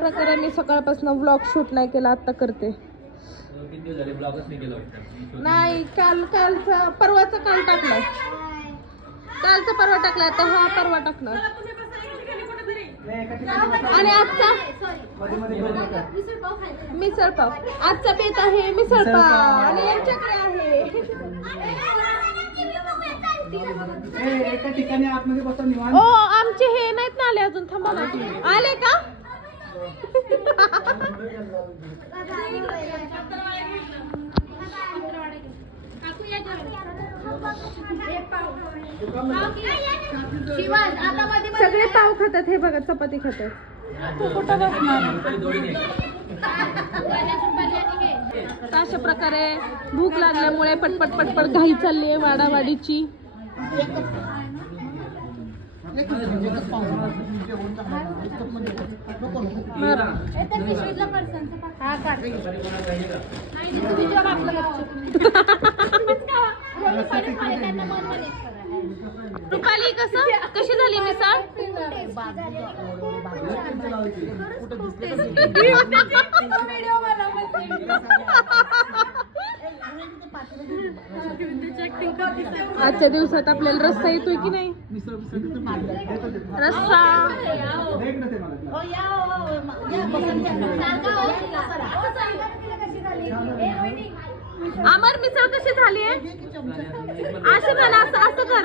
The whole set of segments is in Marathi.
प्रकारे मी सकाळपासून व्लॉग शूट नाही केला, आता करते. नाही कालचा परवाचा काल टाकलाय, कालचा परवा टाकलाय, आता हा परवा टाकणार. आणि आजचा मिसळ पाव, आजचा बेत आहे मिसळ पाव आणि यांच्याकडे आहे. ओ आमचे हे नाहीत ना आले अजून, थांबा ना. आले का? सगळे पाव खातात, हे बघा चपाती खातात. अशा प्रकारे भूक लागल्यामुळे पटपट पटपट घाई चालली आहे वाडावाडीची. रुपाली कशी झाली मिसळ? आजच्या दिवसात आपल्याला रस्सा येतोय की नाही? रस्सा अमर मिसळ कशी झाली आहे? असं कर, असं कर.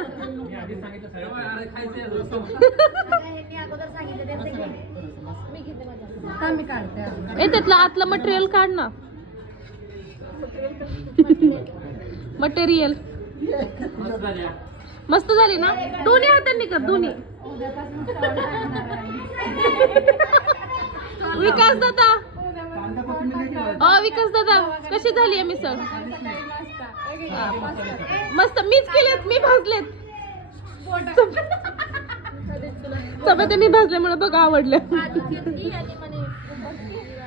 ए त्यातलं आतलं मटेरियल काढ ना. मटेरियल मस्त झाली ना? दोन्ही हातांनी कर, दोन्ही. विकास दादा, विकास दादा कशी झाली आहे मिसळ? मस्त, मीच केलेत, मी भाजलेत. चपात्या मी भाजल्यामुळे बघ आवडल्या.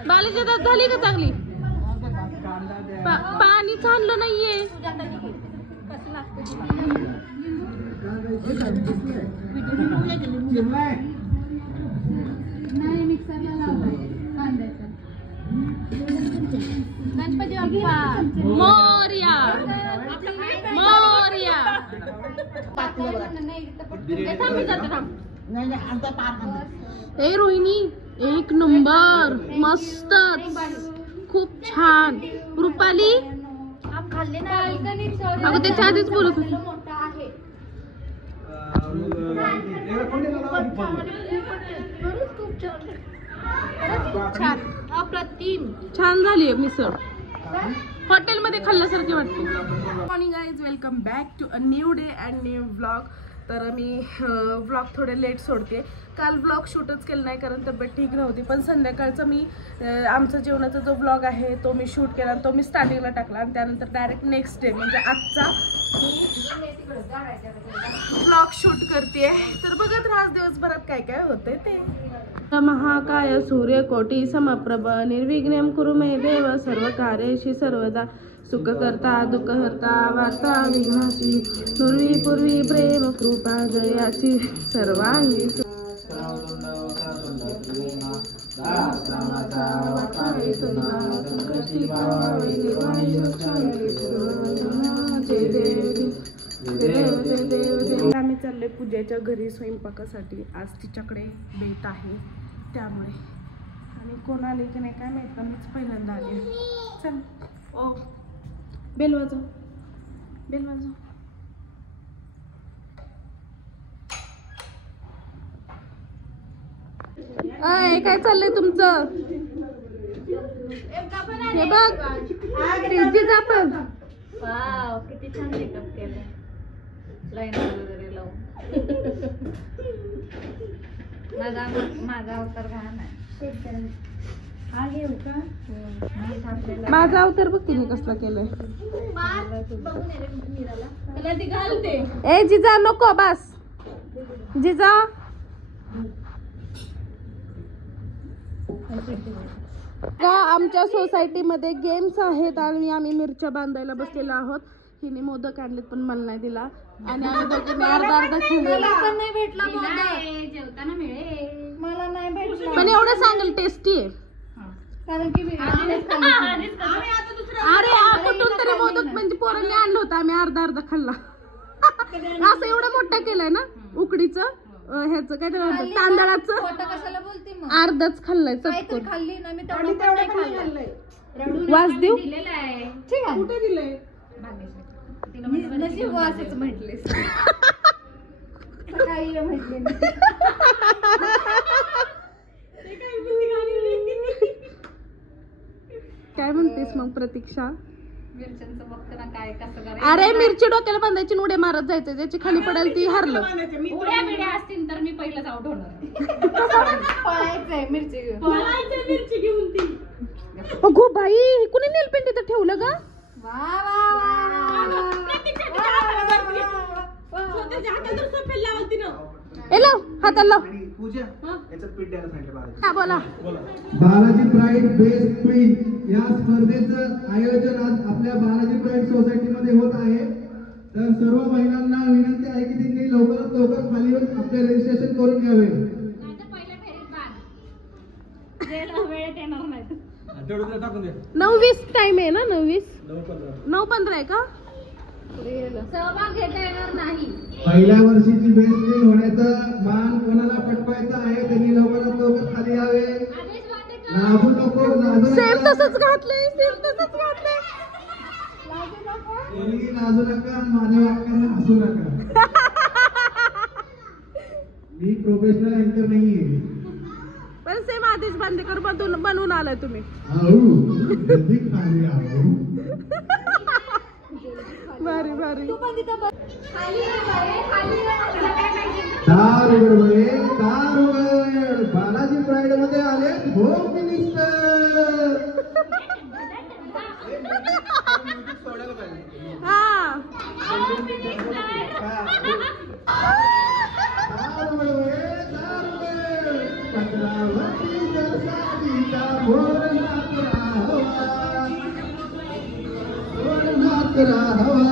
बालाजी दादा झाली का चांगली? पाणी छानलं नाहीये. गणपती बाप्पा मोरया, मोरया. ए रोहिणी, एक नंबर, मस्तच, खूप छान. रुपाली अगं त्याच्या आधीच बोलत होती. अप्रतिम छान झाली मिसळ, हॉटेलमध्ये खाल्ल्यासारखी वाटते. Morning guys, welcome back to a new day and new vlog. तर मी व्लॉग थोडे लेट सोडते. काल व्लॉग शूटच केलं नाही कारण तब्येत ठीक नव्हती, पण संध्याकाळचा मी आमचा जेवणाचा जो व्लॉग आहे तो मी शूट केला, तो मी स्टार्टिंगला टाकला आणि त्यानंतर डायरेक्ट नेक्स्ट डे म्हणजे आजचा व्लॉग शूट करते. तर बघत राहा दिवसभरात काय काय होतंय ते. महाकाय सूर्यकोटी समप्रभ निर्विघ्नं कुरु मे देव सर्व कार्येषु सर्वदा सुखकर्ता दुःखहर्ता वार्ता विघ्नासी पूर्वी पूर्वी प्रेम कृपा जयाची सर्वांगी. आम्ही चालले पूजेच्या घरी स्वयंपाकासाठी. आज तिच्याकडे बेत आहे त्यामुळे, आणि कोण आले की नाही काय माहित, मीच पहिल्यांदा आले. चल ओ बेल वाजव, बेल वाजव. काय चाललंय तुमचं? हे बघ जिजा पण. वाव किती छान मेकअप केलाय, लाईन वगैरे लावून. माझा अवतार घाण आहे. हा घेऊ का? माझा अवतार बघ तिने कसला केलाय. ए जिजा नको, बस जिजा. आमच्या सोसायटीमध्ये गेम्स आहेत आणि आम्ही मिरच्या बांधायला बसलेलो आहोत. हिने मोदक आणलेत पण मला नाही दिला आणि आम्ही दोघींनी अर्धा खाल्ला. पण नाही भेटला मोदक. जेवताना मिळेल. मला नाही भेटला. पण एवढं सांगेल टेस्टी आहे. कारण की अरे कुठून तरी मोदक म्हणजे पोरांनी आणलं होतं, आम्ही अर्धा खाल्ला. असं एवढं मोठं केलंय ना उकडीचं ह्याचं काय ते म्हणतात तांदळाचं. कशाला बोलते मग? अर्धाच खाल्लाय चटकून. खाल्ली ना मी तेवढं खाल्लंय. वास देऊ? दिलेला आहे. कुठे दिलंय? नशीब वासच म्हटलेस. काही म्हटले नाही. काय म्हणतेस मग प्रतीक्षा? मिरच्यांचं बघतो ना काय कसं करायचं. अरे मिरची डोक्याला बांधायची उड्या मारत जायचं, ज्याची खाली पडेल ती हरलं. उड्या बिड्या असतील तर मी पहिलंच आउट होणार. पळायचंय मिरची घेऊन ती. अगो बाई कुणी नेलपेंट इथं ठेवलं ग? एलो हाताला लाव. हा बोला. बालाजी प्राईड बेस्ट क्वीन या स्पर्धेचं आयोजन आज आपल्या बालाजी प्राईड सोसायटी मध्ये होत आहे. तर सर्व महिलांना विनंती आहे की त्यांनी लवकरात लवकर खाली येऊन आपले रजिस्ट्रेशन करून घ्यावे. वेळेत येणार नाही. 9:20 टाइम आहे ना? 9:15 आहे का? सहभाग घेता येणार नाही. पहिल्या वर्षीची बेस्ट क्वीन होण्याचा मान कोणाला पटवायचा आहे त्यांनी लवकरात लवकर खाली यावे. लाजू नको, लाजू सेम नका. तसंच घातलंय, सेम तसंच घातलंय. कोणी लाजू नका, माझ्या वाक्याला हसू नका. मी प्रोफेशनल अँकर नाहीये. पण सेम आधीच बांदेकर बनवून आलाय तुम्ही. भारी भारी. दार उघड, दार उघड. बालाजी प्राईड मध्ये आले होम मिनिस्टर. हा दार उघड, दार उघड. चंद्रावतीच्या साडीचा भोरनाथ राहावा, भोरनाथ राहावा.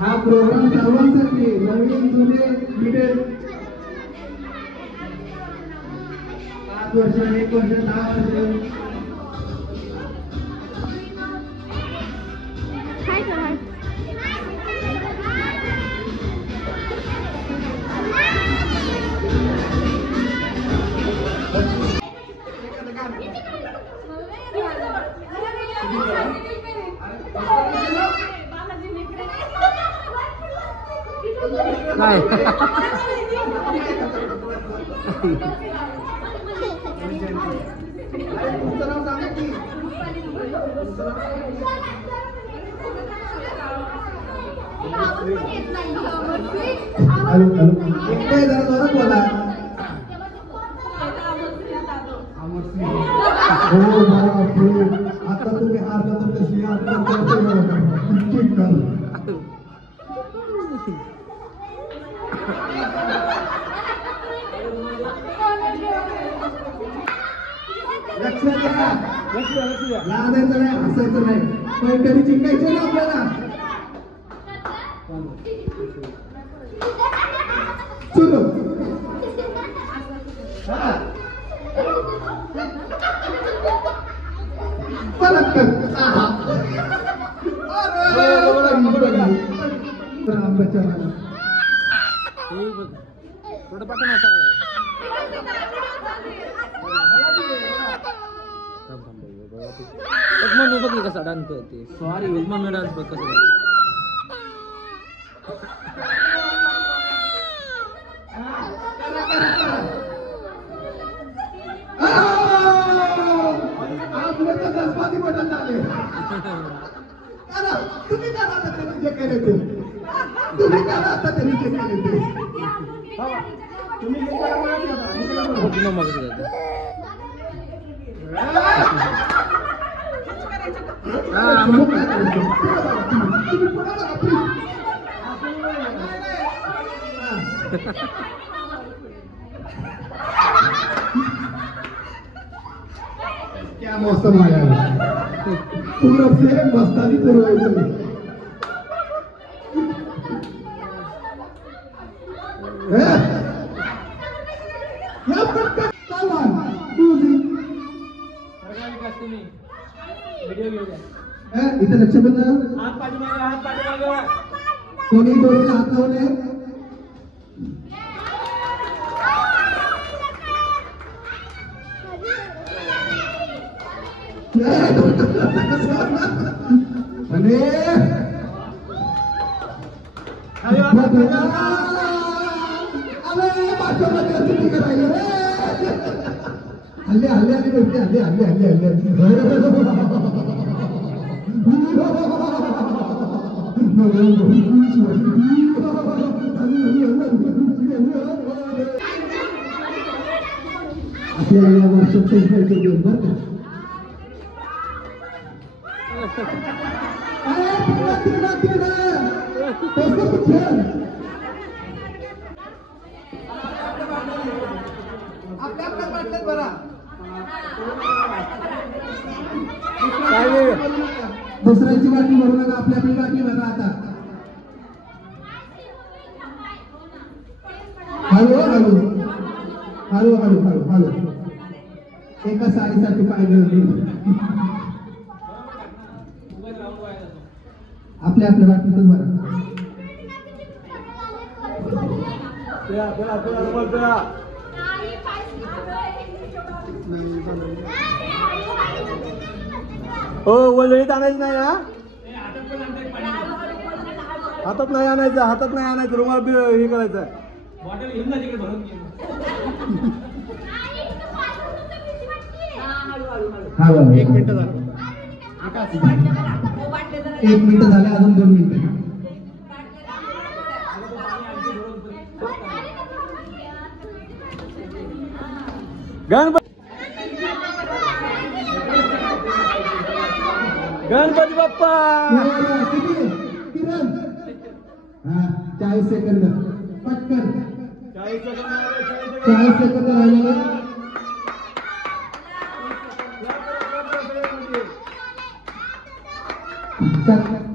हा प्रोग्राम सर्वांसाठी नवीन जुने मिळेल. 5 वर्ष, 1 वर्ष, 10 वर्ष. काय करा. काय बोला. हो बापरे, आता तुम्ही हारला तर कशी लक्षात घ्या. लाजायचं नाही, हसायचं नाही. पण कधी जिंकायचं ना आपल्याला. सुरू. थोडं पाठवून मम्मी बघ कसा डान्स करते. सॉरी मम्मी डान्स बघ कसं तुम्ही करा आता त्यांनी जे केले ते. तुम्ही करा आता त्यांनी जे केले ते. पुन्हा मगच जाते. क्या मौसम आया है पूरब से मस्तानी पूर्व इथे लक्ष बंद कोणी दोन्ही हात लावले आणि हल्ले हल्ले आली गोष्टी हल्ले हल्ले हल्ले आपल्याला या वर्षात दुसऱ्याची बाटली भरू नका आपली आपली बाटली भरा आता हळू हळू हळू हळू हळू हळू एका साडीसाठी पाहिजे आपल्या आपल्या बाटलीतच भरा हो वलळीत आणायचं नाही हा हातात नाही आणायचं रुमाल हे करायचं एक मिनिट झालं 1 मिनिट झाले अजून 2 मिनिटं गणपती बाप्पा 40 सेकंद पटकन 40 सेकंद राहिलेले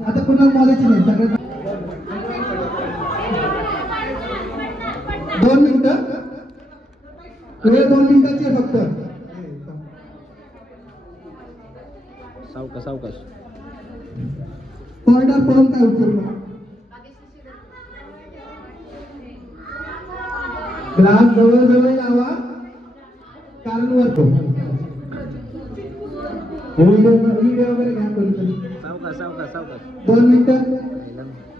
आता कुणाला बोलायचं नाही सगळं 2 मिनिटं वेळ 2 मिनिटाची आहे फक्त सावकाश कॉर्डर पळून काय उचललं ग्लास जवळ यावा कारण वरतो व्हिडिओ वगैरे घ्या कोणीतरी सावकाश 2 मिनिटं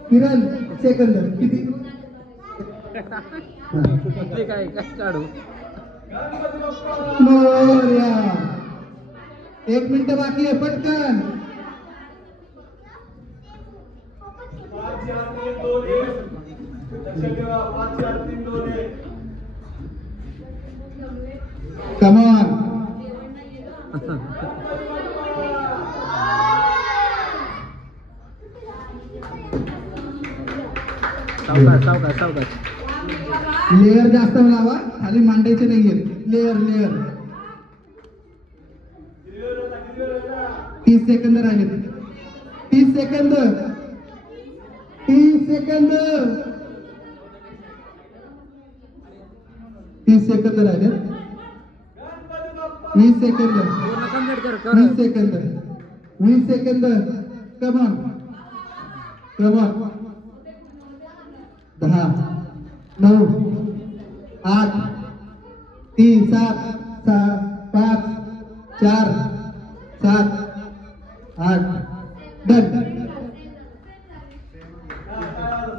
किरण सेकंद किती काय काढू मोरया 1 मिनिट बाकी आहे पटकन Come on. सावकाश लेअर जास्त लावा खाली मांडायचे नाहीये लेअर 30 सेकंद राहिले 30 सेकंद 30 सेकंद राहिले 20 सेकंद 20 सेकंद कमॉन 10 9 8 3 7 5 4 7 8 डन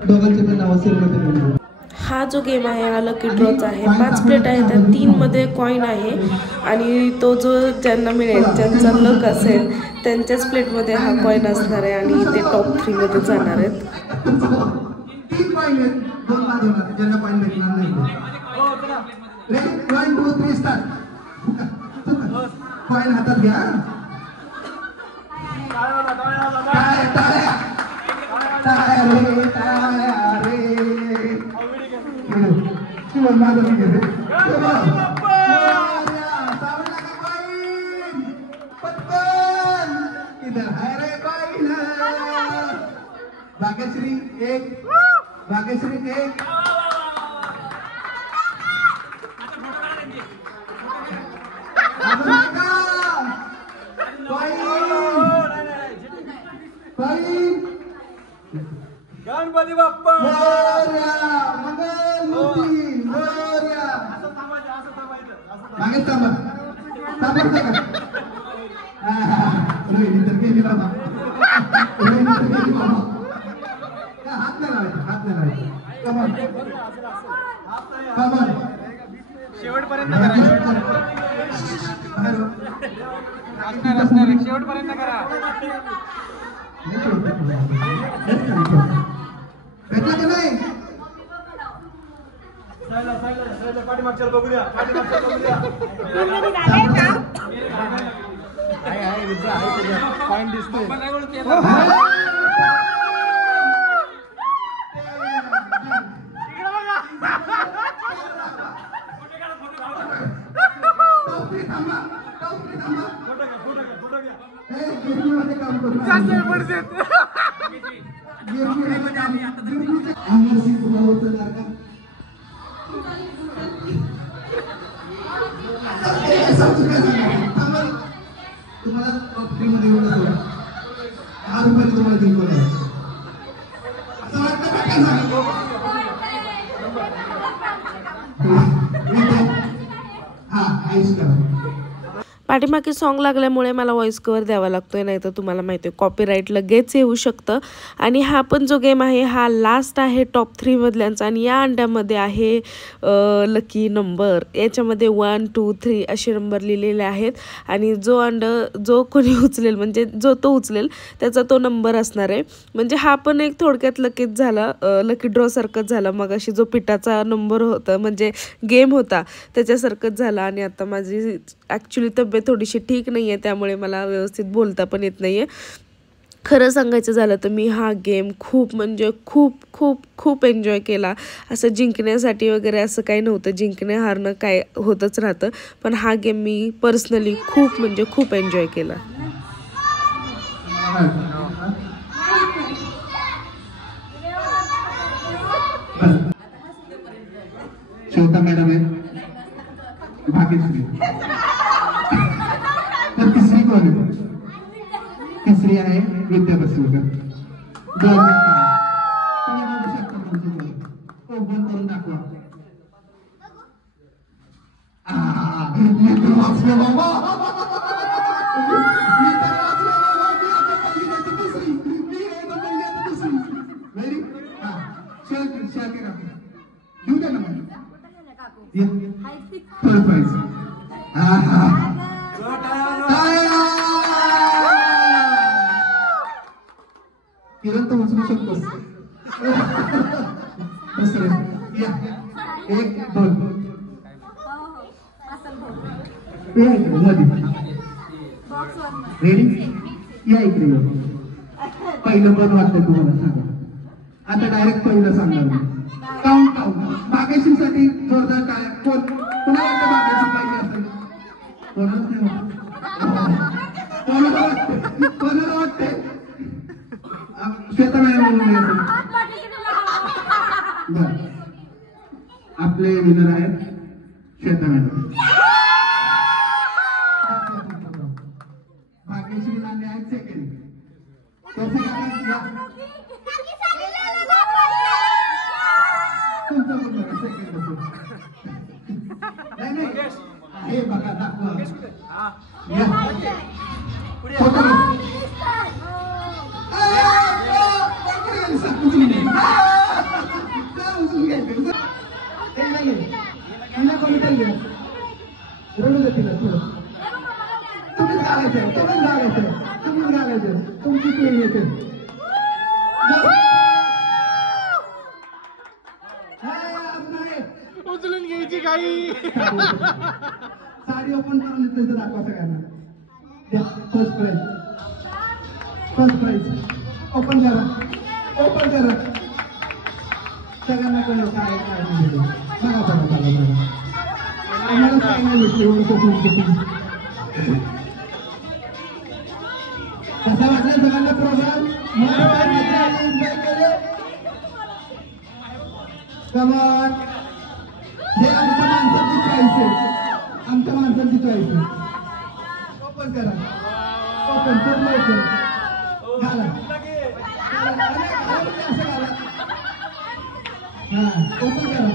दोघांचे पण नाव असेल हा जो गेम आहे हा लकी ड्रॉचा आहे 5 प्लेट आहे त्या 3 मध्ये कॉईन आहे आणि तो जो ज्यांना मिळेल ज्यांचा लक असेल त्यांच्याच प्लेटमध्ये हा कॉईन असणार आहे आणि ते टॉप 3 मध्ये जाणार आहेत 3 कॉईन आहेत 2 बाद होणार ज्यांना कॉईन भेटणार नाही रेडी 1 2 3 स्टार्ट. कॉइन हातात घ्या. टाळ्या टाळ्या टाळ्या रे टाळ्या रे. शिवम माझं मी घेते. सावरला का कॉइन? पटकन इधर आहे रे कॉइन. भाग्यश्री 1 भाग्यश्री 1. गणपती बाप्पा मंगल मूर्ती मोरया. मागे थांबा थांबा रोहिणी तर गेली बाबा. रोहिणी तर गेली बाबा. हात नाही लावायचा हात नाही लावायचा. कमॉन कमॉन शेवटपर्यंत करा. शेवटपर्यंत करा. भेटला का नाही? पाठीमागच्या बघूया. पाठीमागच्या बघूया. फाईन दिसतोय. काम करतो. तुम्हाला फ्रीमध्ये येऊन 10 रुपये तुम्हाला जिंकवलं असं वाटतं का? काय सांगू? हा आईस करा. पाठीमागे सॉन्ग लागल्यामुळे मला व्हॉइस कव्हर द्यावा लागतोय, नाही तर तुम्हाला माहिती आहे कॉपीराईट लगेच येऊ शकतं. आणि हा पण जो गेम आहे हा लास्ट आहे टॉप 3 मधल्यांचा. आणि या अंड्यामध्ये आहे लकी नंबर. याच्यामध्ये 1 2 3 असे नंबर लिहिलेले आहेत. आणि जो कोणी उचलेल म्हणजे जो तो उचलेल त्याचा तो नंबर असणार आहे. म्हणजे हा पण एक थोडक्यात लकीच झाला, लकी ड्रॉ सारखंच झाला. मग अशी जो पिठाचा नंबर होता म्हणजे गेम होता त्याच्यासारखंच झाला. आणि आता माझी ॲक्च्युली तब्येत थोडीशी ठीक नाही आहे, त्यामुळे मला व्यवस्थित बोलता पण येत नाही आहे. खरं सांगायचं झालं तर मी हा गेम खूप म्हणजे खूप खूप खूप एन्जॉय केला. असं जिंकण्यासाठी वगैरे असं काही नव्हतं, जिंकणं हारणं काय होतच राहतं. पण हा गेम मी पर्सनली खूप म्हणजे खूप एन्जॉय केला. श्वेता मॅडम आहे. भाग्यश्री तर तिसरी कोण आहे? तिसरी आहे विद्या बसवेकर. दोन ओपन करून दाखवा. घेऊ द्या ना थर्ड प्राइज. किरण तर उचलू शकतोस. या 1 2 रेडी. या इकडे पहिलं पण वाटतंय तुम्हाला सांगा. आता डायरेक्ट पहिलं सांगणार मी. काउंट भाग्यश्रीसाठी जोरदार काय कोण कुणाला वाटतं भाग्यश्री पाहिजे असेल? कोणाला वाटते? श्वेता मॅडम आपले विनर आहेत श्वेता मॅडम. भाग्यश्री लांडे आहेत सेकंड. हे बघा दाखवा. तुमची टीम येते. उचलून घ्यायची काय साडी ओपन करून घेतली तर दाखवा सगळ्यांना. द्या first prize. First prize open करा. ओपन करा. सगळ्यांना कळलं काय काय म्हणजे बघा बघा बघा बघा. आम्हाला काय नाही भेटले कसा वाटला सगळ्यांना प्रोग्राम? एन्जॉय केले. कमान हे आमच्या माणसांची चॉईस आहे. आमच्या माणसांची चॉईस आहे. ओपन करा. ओपन पूर्ण ओपन घाला. असं घाला. हा ओपन करा.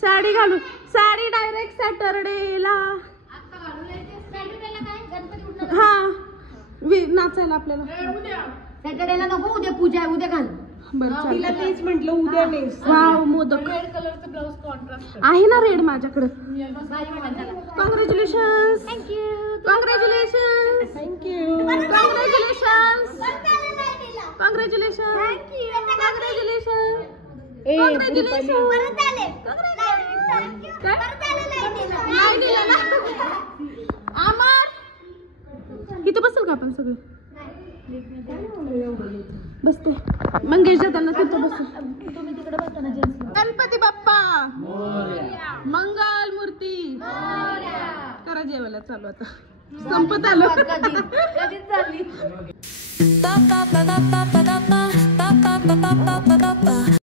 साडी घालू. साडी डायरेक्ट सॅटरडेला. हा नाचायला आपल्याला. सॅटर्डेला नको, उद्या पूजा आहे, उद्या घाल. बरं तिला तेच म्हटलं उद्या नेस. वाव मोदक रेड कलरचं ब्लाऊज कॉन्ट्रास्ट आहे ना रेड माझ्याकडे. Congratulations. Congratulations. Thank you. Congratulations. Congratulations. नाही दिलं ना. अमर इथं बसल का आपण सगळे? बसते. मंगेश जाताना तिथं बस. तुम्ही तिकडे बसताना जेंट्स. गणपती बाप्पा मंगल मूर्ती करा जेवायला चालू. आता संपत आलो. कधीच झाली.